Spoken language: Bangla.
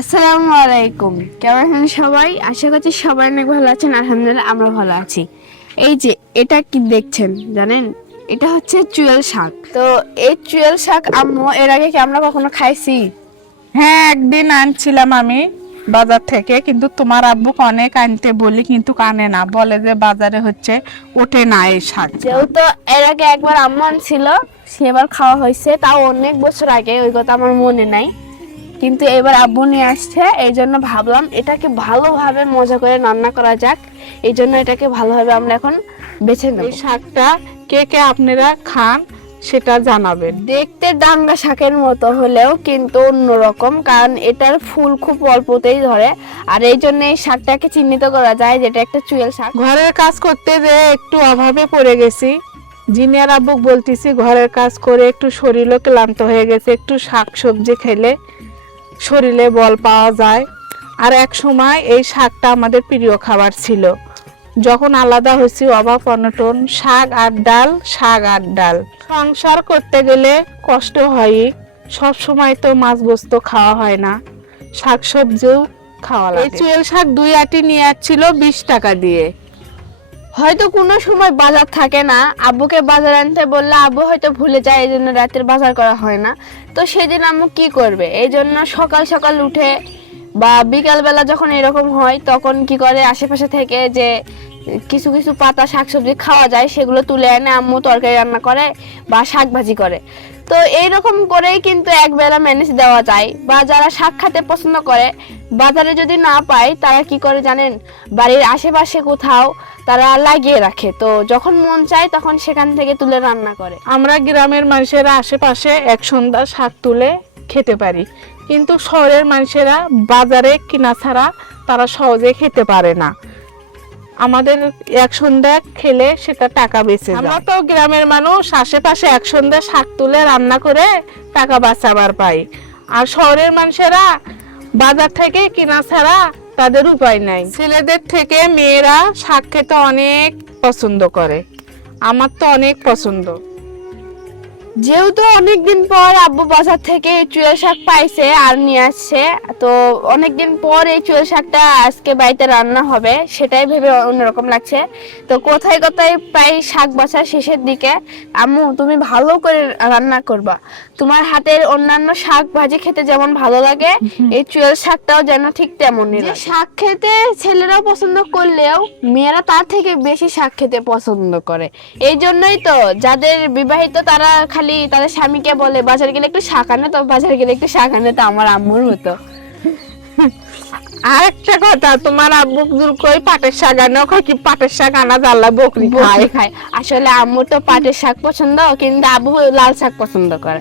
আসসালামু আলাইকুম। কেমন আছেন সবাই? আশা করছি সবাই অনেক ভালো আছেন। আলহামদুলিল্লাহ আমরা ভালো আছি। এই যে এটা কি দেখছেন জানেন? এটা হচ্ছে চুয়েল শাক। তো এই চুয়েল শাক আম্মু এর আগে কি আমরা কখনো খাইছি? হ্যাঁ, একদিন আনছিলাম আমি বাজার থেকে, কিন্তু তোমার আব্বুকে অনেক আনতে বলি কিন্তু আনে না, বলে যে বাজারে হচ্ছে ওঠে না এই শাক। যেহেতু এর আগে একবার আম্মু আনছিল, সেবার খাওয়া হয়েছে, তাও অনেক বছর আগে, ওই কথা আমার মনে নাই। কিন্তু এবার আব্বু নিয়ে আসছে, এই জন্য ভাবলাম এটাকে ভালোভাবে মজা করে রান্না করা যাক। এই জন্য এটাকে ভালোভাবে আমরা এখন বেছে নেব। এই শাকটা কে কে আপনারা খান সেটা জানাবেন। দেখতে ডাঙ্গা শাকের মতো হলেও কিন্তু অন্যরকম, কারণ এটার ফুল খুব অল্পতেই ধরে, আর এই জন্য এই শাকটাকে চিহ্নিত করা যায় যেটা একটা চুয়েল শাক। ঘরের কাজ করতে যে একটু অভাবে পড়ে গেছি, জিনিয়ার আব্বু বলতেছি ঘরের কাজ করে একটু শরীরও ক্লান্ত হয়ে গেছে, একটু শাক সবজি খেলে শরীরে বল পাওয়া যায়। আর এক সময় এই শাকটা আমাদের প্রিয় খাবার ছিল। যখন আলাদা হয়েছি অভাব অনটন, শাক আর ডাল, শাক আর ডাল। সংসার করতে গেলে কষ্ট হয়, সব সময় তো মাছ গোস্ত খাওয়া হয় না, শাক সবজিও খাওয়া লাগে। এই চুয়েল শাক 2 আটি নিয়ে আসছিল 20 টাকা দিয়ে। হয়তো কোনো সময় বাজার থাকে না, আব্বুকে বাজার আনতে বললে আব্বু হয়তো ভুলে যায়, এই জন্য রাতের বাজার করা হয় না। তো সেদিন আম্মু কি করবে, এই জন্য সকাল সকাল উঠে বা বিকালবেলা যখন এরকম হয় তখন কি করে, আশেপাশে থেকে যে কিছু কিছু পাতা শাকসবজি খাওয়া যায় সেগুলো তুলে এনে আম্মু তরকারি রান্না করে বা শাক ভাজি করে। তো এইরকম করেই কিন্তু একবেলা ম্যানেজ দেওয়া যায়। বা যারা শাক খেতে পছন্দ করে, বাজারে যদি না পায় তারা কি করে জানেন, বাড়ির আশেপাশে কোথাও তারা লাগিয়ে রাখে, তো যখন মন চায় তখন সেখান থেকে তুলে রান্না করে। আমরা গ্রামের মানুষেরা আশেপাশে এক সন্ধ্যা শাক তুলে খেতে পারি, কিন্তু শহরের মানুষেরা বাজারে কিনা ছাড়া তারা সহজে খেতে পারে না। আমাদের এক সন্ধ্যা খেলে সেটা টাকা বেঁচে যায়। আমরা তো গ্রামের মানুষ, আশেপাশে এক সন্ধ্যা শাক তুলে রান্না করে টাকা বাঁচাবার পাই। আর শহরের মানুষেরা বাজার থেকে কিনা ছাড়া তাদের উপায় নাই। ছেলেদের থেকে মেয়েরা শাক খেতে অনেক পছন্দ করে, আমার তো অনেক পছন্দ। যেহেতু অনেকদিন পর আব্বু বাজার থেকে এই চুয়েল শাক পাইছে আর নিয়ে আসছে, তো অনেকদিন পর এই চুয়েল শাকটা আজকে বাড়িতে রান্না হবে, সেটাই ভেবে অন্যরকম লাগছে। তো কোথায় কোথায় প্রায় শাক বাছা শেষের দিকে, আম্মু তুমি ভালো করে রান্না করবা, তোমার হাতের অন্যান্য শাক ভাজি খেতে যেমন ভালো লাগে এই চুয়েল শাকটাও যেন ঠিক তেমনই লাগে। শাক খেতে ছেলেরা পছন্দ করলেও মেয়েরা তার থেকে বেশি শাক খেতে পছন্দ করে। এই জন্যই তো যাদের বিবাহিত তারা খালি তাদের স্বামীকে বলে বাজার গেলে একটু শাক আনে, তো বাজার গেলে একটু শাক আনে, তো আমার আম্মুর মতো। আর একটা কথা, তোমার আব্বু জুল কই পাটের শাক আনে, কই কি পাটের শাক আনা জানলা বকরি খায়। খায় আসলে আম্মুর তো পাটের শাক পছন্দ, কিন্তু আব্বু লাল শাক পছন্দ করে।